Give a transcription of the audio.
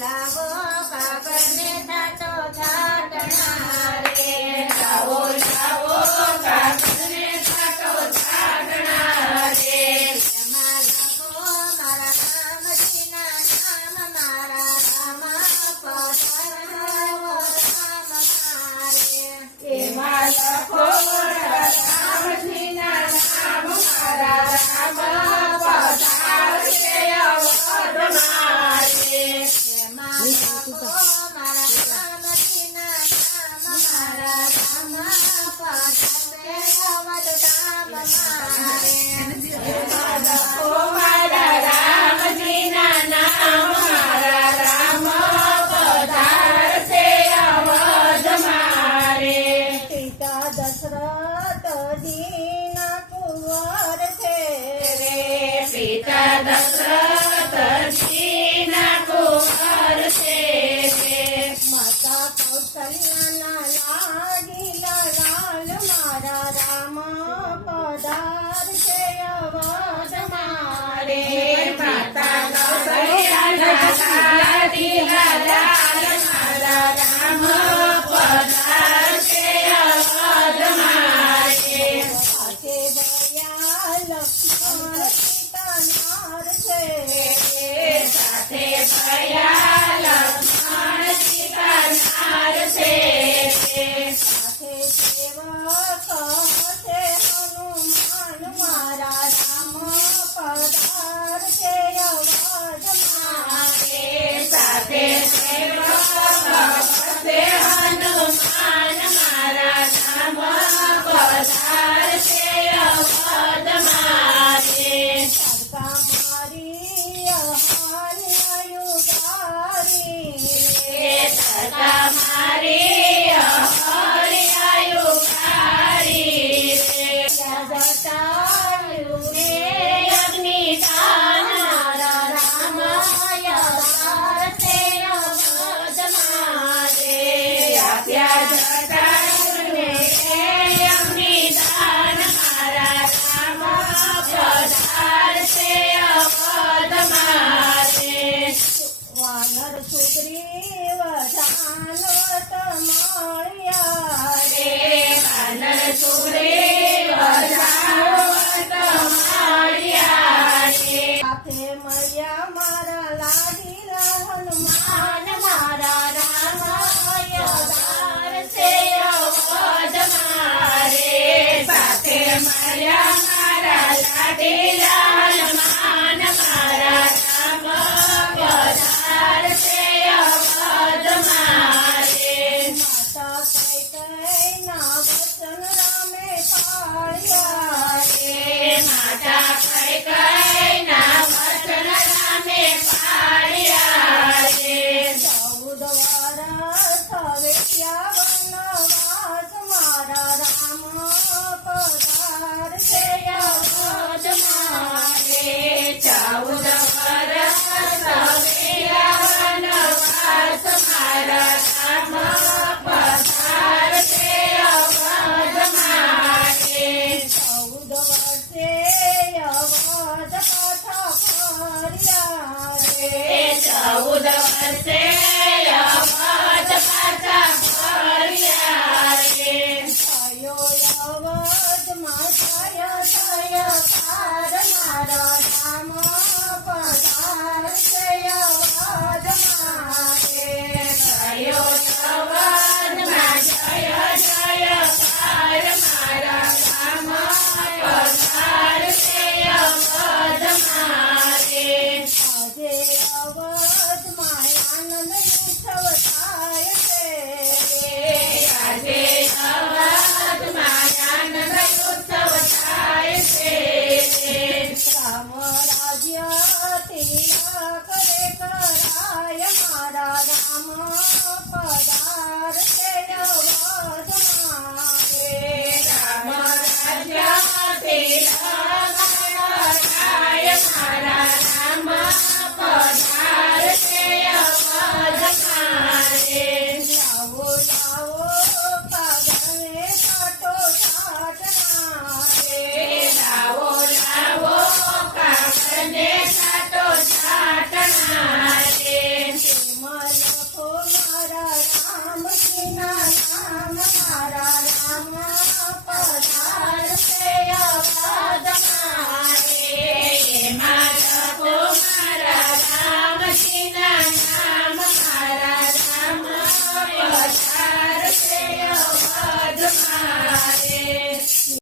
લાવો કાગળને થાચો છાટણા રે લાવો લાવો કાગળને થાચો છાટણા રે એમાં લખો મારા રામજીના નામ મારા રામ પધારો રામ મારે એમાં લખો રામજીના નામ મારા રામ પધારશે અવધ મારે એમાં લખો મારા રામજીના નામ મારા રામ પધારશે અવધ ધામ મારે એમાં લખો મારા રામજીના નામ મારા રામ પધારશે અવધ મારે પિતા દશરથજીના કુંવર છે રે પિતા દશરથજીના કુંવર છે રે માતા કૌશલ્યાના લાડીલા લાલ મારા રામ પધારશે અવધ મારે માતા કૌશલ્યાના લાડીલા લાલ મારા રામ પધારશે અવધ મારે સાથે ભયા લક્ષ્મણ સીતા નાર છે સાથે ભયા લક્ષ્મણ સીતા નાર છે સાથે સેવક છે હનુમાન મારા રામ પધારશે અવધ મારે સાથે સેવક છે હનુમાન મારા રામ પધારશે અવધ મારે સરકા મારી હરિયાયુગારી સરકા મારી હરિયાયુગારી જટાયુ રે અગ્નિદાન મારા રામ પધારશે અવધ મારે આપ્યા જટાયુને અગ્નિદાન મારા રામ પધારશે અવધ મારે વાનર સુગ્રીવ જાનવત મળ્યા રે વાનર સુગ્રીવ જાનવત મળ્યા રે સાથે મળ્યા મારા લાડીલા હનુમાન મારા રામ પધારશે અવધ મારે સાથે મળ્યા મારા લાડીલા હનુમાન મારા રામ પધારશે અવધ મારે માતા કૈકેયીના વચન રામે પાળ્યા રે માતા કૈકેયીના વચન રામે પાળ્યા રે 14 વર્ષ વેત્યા વનવાસ મારા રામ પધારશે અવધ મારે 14 વર્ષ વેત્યા વનવાસ મારા રામ પધારશે અવધ મારે 14 વર્ષે અવધ પાછા ફર્યા રે 14 વર્ષે અવધ પાછા ફર્યા રે થયો અવધમાં જય જયકાર મારા રામ પધારશે